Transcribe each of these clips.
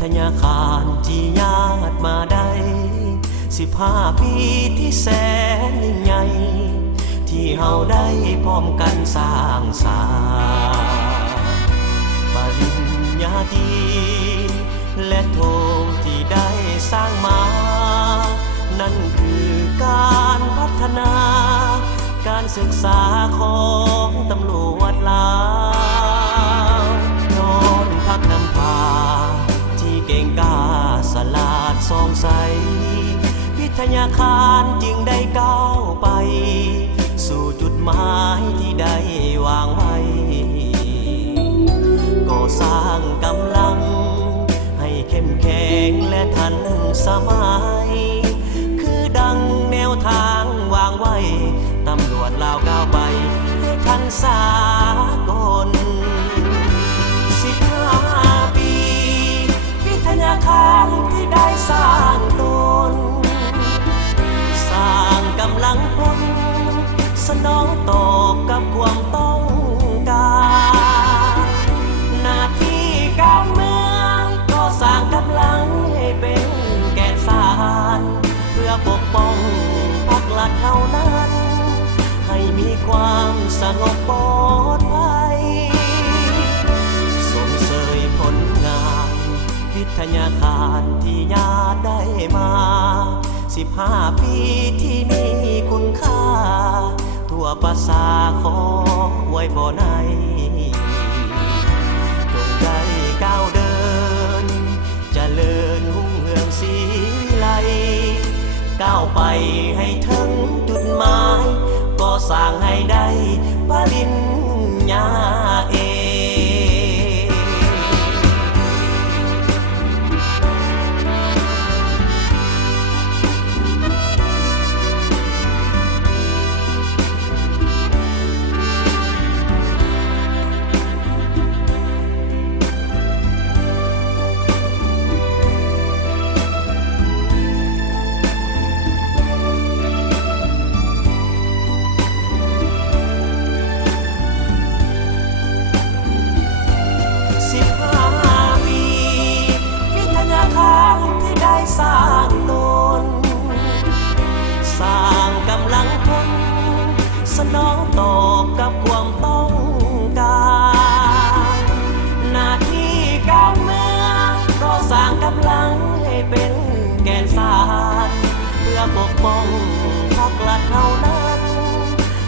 ทยาคารที่ญาติมาได้15 ปีที่แสนยิ่งใหญ่ที่เฮาได้พร้อมกันสร้างสรรค์ปริญญาตรีและโทที่ได้สร้างมานั่นคือการพัฒนาการศึกษาของตำรวจลาวย้อนพักนำพาที่เก่งกล้าสลาดสองใสวิทยาคารจึงได้ก้าวไปสู่จุดหมายที่ได้วางไว้ก่อสร้างกำลังให้เข้มแข็งและทันสมัยคือดังแนวทางวางไว้ตำรวจลาวก้าวไปให้ทันสากล15 ปีวิทยาคารที่ได้สร้างตนสร้างกำลังพลสนองตอบกับความต้องการหน้าที่การเมืองก็สร้างกำลังให้เป็นแกนสารเพื่อปกป้องพรรครัฐเท่านั้นให้มีความสงบปลอดภัยส่งเสริมผลงานวิทยาคารที่ญาติได้มา15 ปีที่มีคุณค่าทั่วประสาขอไว้บ่ในจงได้ก้าวเดินเจริญรุ่งเรืองศรีวิไลก้าวไปให้ถึงจุดหมายก็สร้างให้ได้ปริญญาเอกสร้างตนสร้างกำลังพลสนองตอบกับความต้องการหน้าที่การเมืองก็สร้างกำลังให้เป็นแกนสารเพื่อปกป้องพรรครัฐเท่านั้น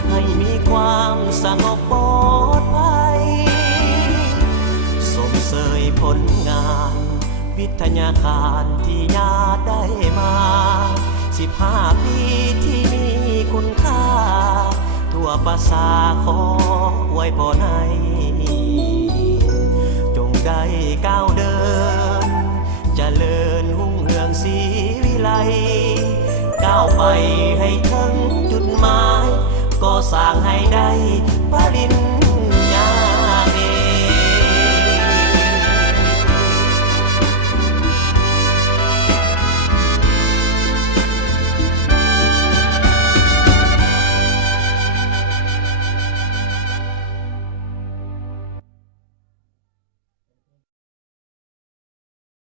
ให้มีความสงบปลอดภัยส่งเสริมผลงานวิทยาคารที่ญาติได้มา15 ปีที่มีคุณค่าทั่วประสาขอไว้บ่ในจงได้ก้าวเดินเจริญรุ่งเรืองศรีวิไลก้าวไปให้ถึง